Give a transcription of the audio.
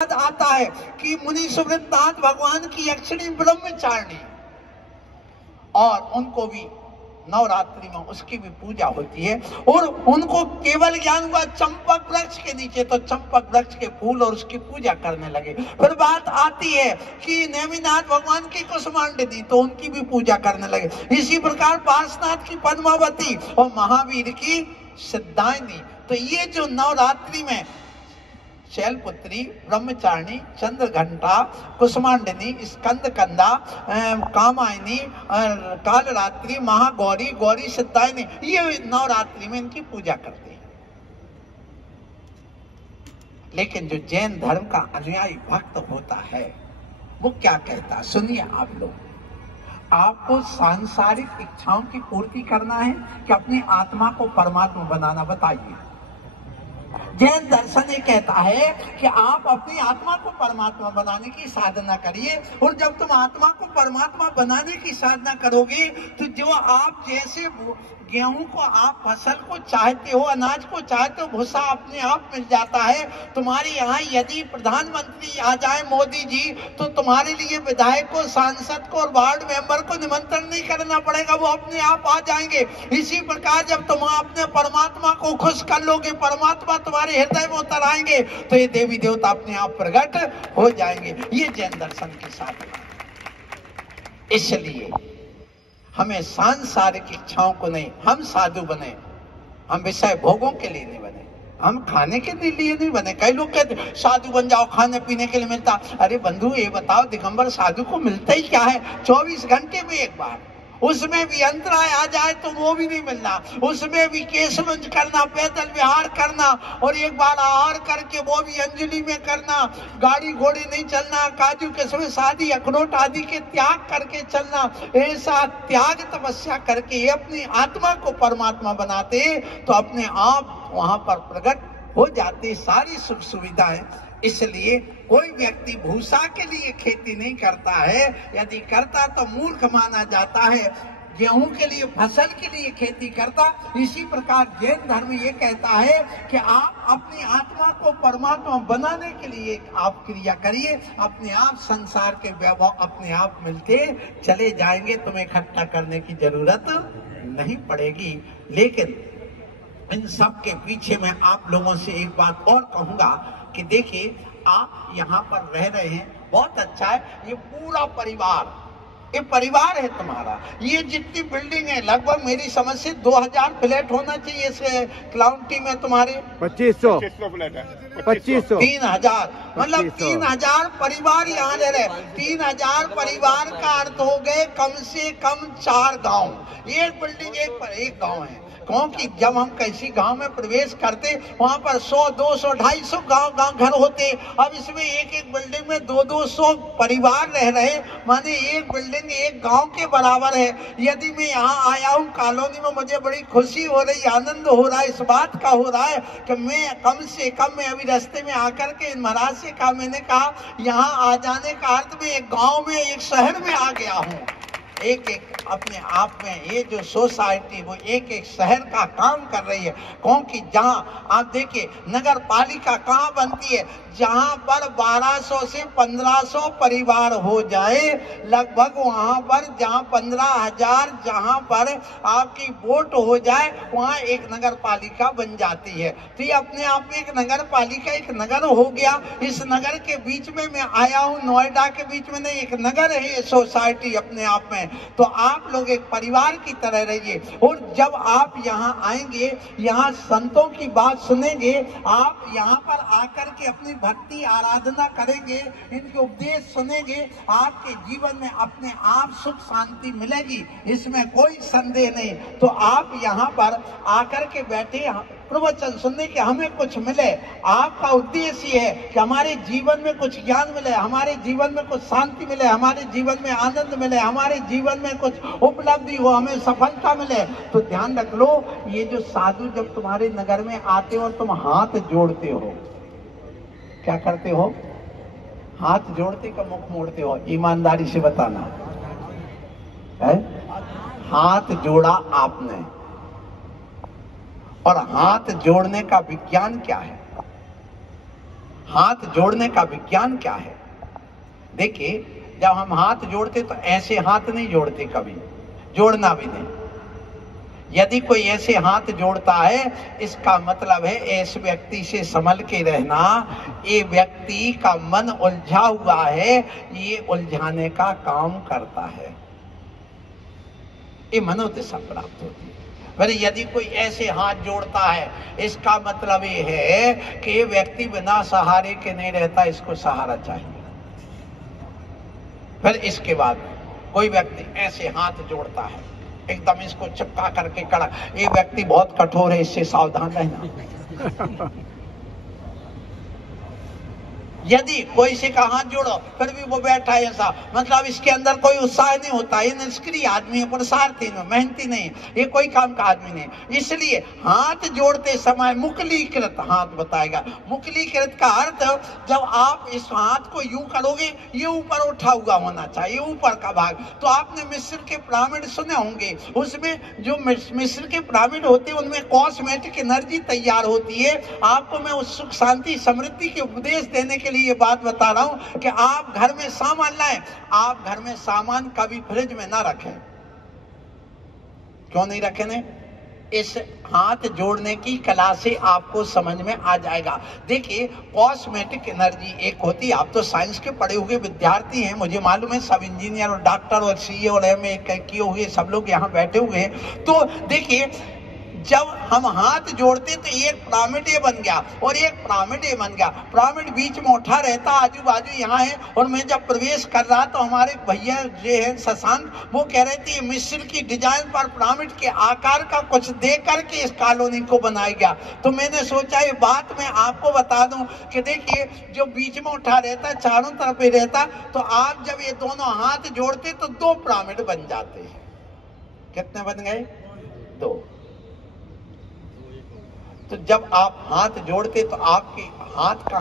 आता है कि मुनि सुवृत्तांत भगवान की यक्षिणी ब्रह्मचारिणी, और उनको भी नवरात्रि में उसकी भी पूजा होती है। और उनको केवल ज्ञान हुआ चंपक वृक्ष के नीचे, तो चंपक वृक्ष के फूल और उसकी पूजा करने लगे। फिर बात आती है कि नेमिनाथ भगवान की कुसुमांडनी, तो उनकी भी पूजा करने लगे। इसी प्रकार पार्श्वनाथ की पद्मावती और महावीर की सिद्धायनी। तो ये जो नवरात्रि में शैलपुत्री, ब्रह्मचारिणी, चंद्रघंटा, कुसुमांडनी, स्कंदकंदा, कामायनी, कालरात्रि, महागौरी, गौरी सिद्धायनी, ये नवरात्रि में इनकी पूजा करते हैं। लेकिन जो जैन धर्म का अनुयायी भक्त होता है वो क्या कहता, सुनिए आप लोग। आपको सांसारिक इच्छाओं की पूर्ति करना है कि अपनी आत्मा को परमात्मा बनाना, बताइए। जैन दर्शन ये कहता है कि आप अपनी आत्मा को परमात्मा बनाने की साधना करिए, और जब तुम आत्मा को परमात्मा बनाने की साधना करोगे तो जो आप जैसे गेहूं को, आप फसल को चाहते हो, अनाज को चाहते हो, भूसा अपने आप मिल जाता है। तुम्हारे यहाँ यदि प्रधानमंत्री आ जाए मोदी जी, तो तुम्हारे लिए विधायक को, सांसद को और वार्ड मेंबर को निमंत्रण नहीं करना पड़ेगा, वो अपने आप आ जाएंगे। इसी प्रकार जब तुम अपने परमात्मा को खुश कर लोगे, परमात्मा तुम्हारे हृदय में उतर आएंगे, तो ये देवी देवता अपने आप प्रकट हो जाएंगे। ये जैन दर्शन की साधना। इसलिए हमें सांसारिक इच्छाओं को नहीं, हम साधु बने, हम विषय भोगों के लिए नहीं बने, हम खाने के लिए नहीं बने। कई लोग कहते साधु बन जाओ, खाने पीने के लिए मिलता। अरे बंधु ये बताओ, दिगंबर साधु को मिलता ही क्या है? 24 घंटे में एक बार, उसमें भी अंतराय आ जाए तो वो भी नहीं मिलना, उसमें भी केशलुंज करना, पैदल विहार करना, और एक बार आहार करके वो भी अंजलि में करना, गाड़ी घोड़े नहीं चलना, काजू किस्में शादी अखरोट आदि के त्याग करके चलना। ऐसा त्याग तपस्या करके अपनी आत्मा को परमात्मा बनाते तो अपने आप वहां पर प्रकट हो जाती सारी सुख सुविधाएं। इसलिए कोई व्यक्ति भूसा के लिए खेती नहीं करता है, यदि करता तो मूर्ख माना जाता है। गेहूं के लिए, फसल के लिए खेती करता। इसी प्रकार जैन धर्म ये कहता है कि आप अपनी आत्मा को परमात्मा बनाने के लिए आप क्रिया करिए, अपने आप संसार के वैभव अपने आप मिलते चले जाएंगे, तुम्हें इकट्ठा करने की जरूरत नहीं पड़ेगी। लेकिन इन सब के पीछे मैं आप लोगों से एक बात और कहूंगा कि देखिए, आप यहाँ पर रह रहे हैं, बहुत अच्छा है। ये पूरा परिवार, ये परिवार है तुम्हारा। ये जितनी बिल्डिंग है, लगभग मेरी समझ से 2000 फ्लैट होना चाहिए इस काउंटी में तुम्हारे। 2500 फ्लैट है, 2500, 3000, मतलब 3000 परिवार यहाँ रह रहे। 3000 परिवार का अर्थ हो गए कम से कम 4 गांव। एक बिल्डिंग एक गांव है, क्योंकि जब हम किसी गांव में प्रवेश करते वहां पर 100, 200, 250 गांव घर होते। अब इसमें एक बिल्डिंग में 200 परिवार रह रहे, माने एक बिल्डिंग एक गांव के बराबर है। यदि मैं यहाँ आया हूँ कॉलोनी में, मुझे बड़ी खुशी हो रही, आनंद हो रहा है, इस बात का हो रहा है कि मैं कम से कम, मैं अभी रास्ते में आकर के महाराज से कहा, मैंने कहा यहाँ आ जाने का अर्थ में एक गाँव में, एक शहर में आ गया हूँ। एक अपने आप में ये जो सोसाइटी वो एक शहर का काम कर रही है। क्योंकि जहाँ आप देखिए नगर पालिका कहाँ बनती है, जहाँ पर 1200 से 1500 परिवार हो जाए लगभग, वहाँ पर जहाँ 15,000 जहाँ पर आपकी वोट हो जाए वहाँ एक नगर पालिका बन जाती है। तो ये अपने आप में एक नगर पालिका, एक नगर हो गया। इस नगर के बीच में मैं आया हूँ, नोएडा के बीच में नहीं, एक नगर है ये सोसाइटी अपने आप में। तो आप लोग एक परिवार की तरह रहिए, और जब आप यहाँ आएंगे, यहाँ संतों की बात सुनेंगे, आप यहाँ पर आकर के अपनी भक्ति आराधना करेंगे, इनके उपदेश सुनेंगे, आपके जीवन में अपने आप सुख शांति मिलेगी, इसमें कोई संदेह नहीं। तो आप यहाँ पर आकर के बैठे प्रवचन सुनने के, हमें कुछ मिले। आपका उद्देश्य ये है कि हमारे जीवन में कुछ ज्ञान मिले, हमारे जीवन में कुछ शांति मिले, हमारे जीवन में आनंद मिले, हमारे जीवन में कुछ उपलब्धि हो, हमें सफलता मिले। तो ध्यान रख लो, ये जो साधु जब तुम्हारे नगर में आते हो और तुम हाथ जोड़ते हो, क्या करते हो? हाथ जोड़ते का मुख मोड़ते हो? ईमानदारी से बताना है। हाथ जोड़ा आपने, और हाथ जोड़ने का विज्ञान क्या है? हाथ जोड़ने का विज्ञान क्या है? देखिए, जब हम हाथ जोड़ते तो ऐसे हाथ नहीं जोड़ते, कभी जोड़ना भी नहीं। यदि कोई ऐसे हाथ जोड़ता है, इसका मतलब है इस व्यक्ति से संभल के रहना, ये व्यक्ति का मन उलझा हुआ है, ये उलझाने का काम करता है, ये मनोदशा प्राप्त होती है। पर यदि कोई ऐसे हाथ जोड़ता है, इसका मतलब ये है कि ये व्यक्ति बिना सहारे के नहीं रहता, इसको सहारा चाहिए। फिर इसके बाद कोई व्यक्ति ऐसे हाथ जोड़ता है, एकदम इसको चिपका करके कड़ा, ये व्यक्ति बहुत कठोर है, इससे सावधान रहना। यदि कोई से का हाथ जोड़ो फिर भी वो बैठा है ऐसा, मतलब इसके अंदर कोई उत्साह नहीं होता, ये निष्क्रिय आदमी है, पुरुषार्थी नहीं, मेहनती नहीं, ये कोई काम का आदमी नहीं। इसलिए हाथ जोड़ते समय मुकलीकृत हाथ बताएगा। मुकलीकृत का अर्थ, जब आप इस हाथ को यूं करोगे, ये ऊपर उठा हुआ होना चाहिए, ऊपर का भाग। तो आपने मिस्र के पिरामिड सुने होंगे, उसमें जो मिस्र के पिरामिड होते हैं उनमें कॉस्मेटिक एनर्जी तैयार होती है। आपको मैं उस सुख शांति समृद्धि के उपदेश देने के लिए ये बात बता रहा हूं कि आप घर में सामान लाएं, आप घर में सामान कभी फ्रिज में ना रखें। क्यों नहीं रखें ने? इस हाथ जोड़ने की कला से आपको समझ में आ जाएगा। देखिए, कॉस्मेटिक एनर्जी एक होती है, आप तो साइंस के पढ़े हुए विद्यार्थी हैं, मुझे मालूम है, सब इंजीनियर और डॉक्टर और सीए और एमए किए हुए सब लोग यहाँ बैठे हुए हैं। तो देखिए, जब हम हाथ जोड़ते तो एक पिरामिड ये बन गया और एक पिरामिड ये बन गया। पिरामिड बीच में उठा रहता, आजू बाजू यहाँ है। और मैं जब प्रवेश कर रहा तो हमारे भैया जो है शशांक, वो कह रहे थे मिस्र की डिजाइन पर पिरामिड के आकार का कुछ दे करके इस कॉलोनी को बनाया गया। तो मैंने सोचा ये बात मैं आपको बता दूं कि देखिए, जो बीच में उठा रहता, चारों तरफ ही रहता, तो आप जब ये दोनों हाथ जोड़ते तो 2 पिरामिड बन जाते हैं। कितने बन गए? 2। तो जब आप हाथ जोड़ते तो आपके हाथ का